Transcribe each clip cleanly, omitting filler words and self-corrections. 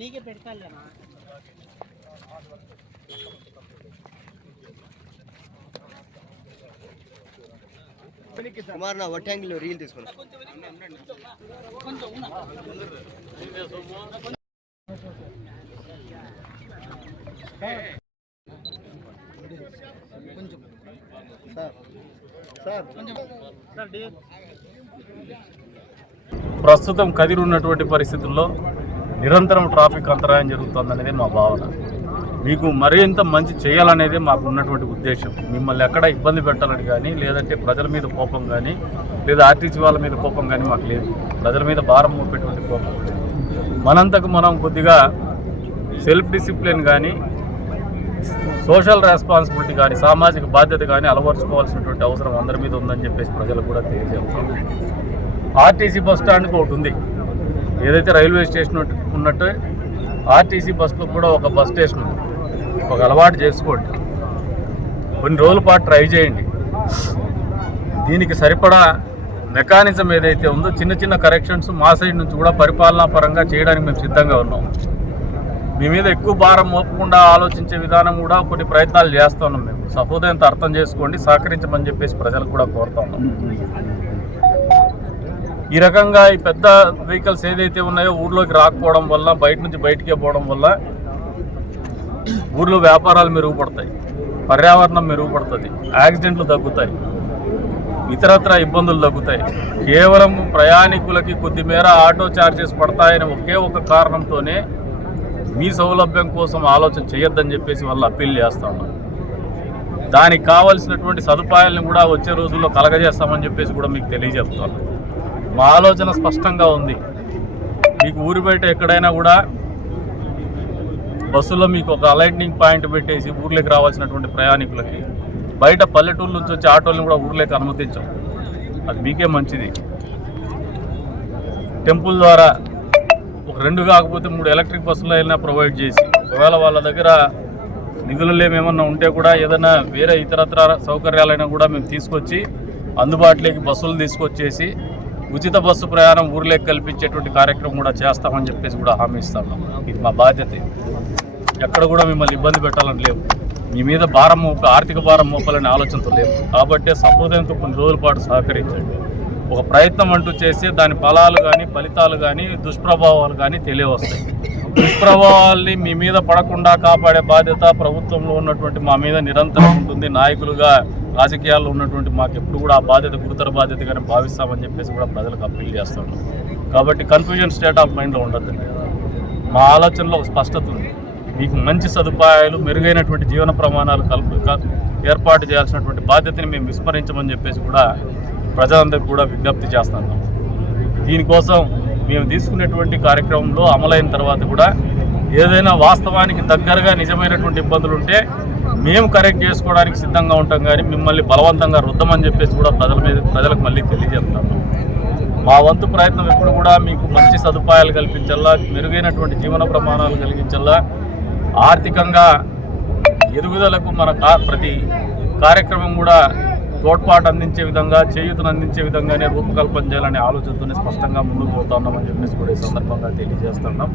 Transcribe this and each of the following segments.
నీకే పెడతాలేనా కుమార్ నా వట్టంగిల్ రీల్ తీసుకున్నా ప్రస్తుతం కదిరి ఉన్నటువంటి పరిస్థితుల్లో నిరంతరం ట్రాఫిక్ అంతరాయం జరుగుతుందనేది మా భావన. మీకు మరింత మంచి చేయాలనేది మాకు ఉన్నటువంటి ఉద్దేశం. మిమ్మల్ని ఎక్కడ ఇబ్బంది పెట్టాలని కానీ, లేదంటే ప్రజల మీద కోపం కానీ, లేదా ఆర్టీసీ వాళ్ళ మీద కోపం కానీ మాకు లేదు. ప్రజల మీద భారం మోపేటువంటి కోపం. మనంతకు మనం కొద్దిగా సెల్ఫ్ డిసిప్లిన్ కానీ, సోషల్ రెస్పాన్సిబిలిటీ కానీ, సామాజిక బాధ్యత కానీ అలవరుచుకోవాల్సినటువంటి అవసరం అందరి మీద ఉందని చెప్పేసి ప్రజలకు కూడా తెలియజేస్తాం. ఆర్టీసీ బస్ స్టాండ్కి ఒకటి ఉంది. ఏదైతే రైల్వే స్టేషన్ ఉన్నట్టు ఆర్టీసీ బస్సులో కూడా ఒక బస్ స్టేషన్ ఉంది. ఒక అలవాటు చేసుకోండి, కొన్ని రోజుల పాటు ట్రై చేయండి. దీనికి సరిపడా మెకానిజం ఏదైతే ఉందో చిన్న చిన్న కరెక్షన్స్ మా సైడ్ నుంచి కూడా పరిపాలనా పరంగా చేయడానికి మేము సిద్ధంగా ఉన్నాం. మీ మీద ఎక్కువ భారం మోపకుండా ఆలోచించే విధానం కూడా కొన్ని ప్రయత్నాలు చేస్తూ ఉన్నాం. మేము సహృదయంతో అర్థం చేసుకోండి, సహకరించమని చెప్పేసి ప్రజలకు కూడా కోరుతా ఉన్నాం. ఈ రకంగా ఈ పెద్ద వెహికల్స్ ఏదైతే ఉన్నాయో ఊర్లోకి రాకపోవడం వల్ల, బయట నుంచి బయటికే పోవడం వల్ల ఊర్లో వ్యాపారాలు మెరుగుపడతాయి, పర్యావరణం మెరుగుపడుతుంది, యాక్సిడెంట్లు తగ్గుతాయి, ఇతరత్ర ఇబ్బందులు తగ్గుతాయి. కేవలం ప్రయాణికులకి కొద్దిమేర ఆటో ఛార్జెస్ పడతాయని ఒకే ఒక కారణంతోనే మీ సౌలభ్యం కోసం ఆలోచన చేయొద్దని చెప్పేసి వాళ్ళు అప్పీల్ చేస్తా ఉన్నారు. దానికి కావాల్సినటువంటి సదుపాయాలను కూడా వచ్చే రోజుల్లో కలగజేస్తామని చెప్పేసి కూడా మీకు తెలియజేస్తున్నాను. మా ఆలోచన స్పష్టంగా ఉంది. మీకు ఊరి బయట ఎక్కడైనా కూడా బస్సులో మీకు ఒక అలైట్నింగ్ పాయింట్ పెట్టేసి ఊర్లోకి రావాల్సినటువంటి ప్రయాణికులకి బయట పల్లెటూరు నుంచి వచ్చే ఆటోలను కూడా ఊర్లోకి అనుమతించాం. అది మీకే మంచిది. టెంపుల్ ద్వారా ఒక 2 కాకపోతే 3 ఎలక్ట్రిక్ బస్సులు అయినా ప్రొవైడ్ చేసి, ఒకవేళ వాళ్ళ దగ్గర నిధులు ఏమన్నా ఉంటే కూడా ఏదైనా వేరే ఇతరత్ర సౌకర్యాలైనా కూడా మేము తీసుకొచ్చి అందుబాటులోకి బస్సులు తీసుకొచ్చేసి ఉచిత బస్సు ప్రయాణం ఊర్లోకి కల్పించేటువంటి కార్యక్రమం కూడా చేస్తామని చెప్పేసి కూడా హామీ ఇస్తాం. ఇది మా బాధ్యత. ఎక్కడ కూడా మిమ్మల్ని ఇబ్బంది పెట్టాలని లేవు. మీ మీద భారం ఆర్థిక భారం మోపాలనే ఆలోచనతో లేవు. కాబట్టి సహృదయంతో కొన్ని రోజుల పాటు సహకరించండి. ఒక ప్రయత్నం అంటూ చేస్తే దాని ఫలాలు కానీ, ఫలితాలు కానీ, దుష్ప్రభావాలు కానీ తెలియవస్తాయి. దుష్ప్రభావాల్ని మీ మీద పడకుండా కాపాడే బాధ్యత ప్రభుత్వంలో ఉన్నటువంటి మా మీద నిరంతరం ఉంటుంది. నాయకులుగా రాజకీయాల్లో ఉన్నటువంటి మాకు ఎప్పుడు కూడా ఆ బాధ్యత గురుతర బాధ్యతగానే భావిస్తామని చెప్పేసి కూడా ప్రజలకు అప్పీల్ చేస్తున్నాం. కాబట్టి కన్ఫ్యూజన్ స్టేట్ ఆఫ్ మైండ్లో ఉండద్దండి. మా ఆలోచనలో ఒక స్పష్టత ఉంది. మీకు మంచి సదుపాయాలు, మెరుగైనటువంటి జీవన ప్రమాణాలు ఏర్పాటు చేయాల్సినటువంటి బాధ్యతని మేము విస్మరించమని చెప్పేసి కూడా ప్రజలందరికీ కూడా విజ్ఞప్తి చేస్తున్నాం. దీనికోసం మేము తీసుకునేటువంటి కార్యక్రమంలో అమలైన తర్వాత కూడా ఏదైనా వాస్తవానికి దగ్గరగా నిజమైనటువంటి ఇబ్బందులు ఉంటే మేము కరెక్ట్ చేసుకోవడానికి సిద్ధంగా ఉంటాం. కానీ మిమ్మల్ని బలవంతంగా రుద్దమని చెప్పేసి కూడా ప్రజలకు మళ్ళీ తెలియజేస్తున్నాం. మా వంతు ప్రయత్నం ఎప్పుడు కూడా మీకు మంచి సదుపాయాలు కల్పించాలా, మెరుగైనటువంటి జీవన ప్రమాణాలు కలిగించాలా, ఆర్థికంగా ఎదుగుదలకు మన ప్రతి కార్యక్రమం కూడా తోడ్పాటు అందించే విధంగా, చేయూతను అందించే విధంగానే రూపకల్పన చేయాలనే ఆలోచనతోనే స్పష్టంగా ముందుకు పోతున్నామని చెప్పేసి కూడా ఈ సందర్భంగా తెలియజేస్తున్నాం.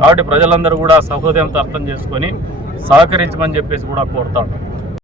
కాబట్టి ప్రజలందరూ కూడా సహృదయంతో అర్థం చేసుకొని సహకరించమని చెప్పేసి కూడా కోరుతాం.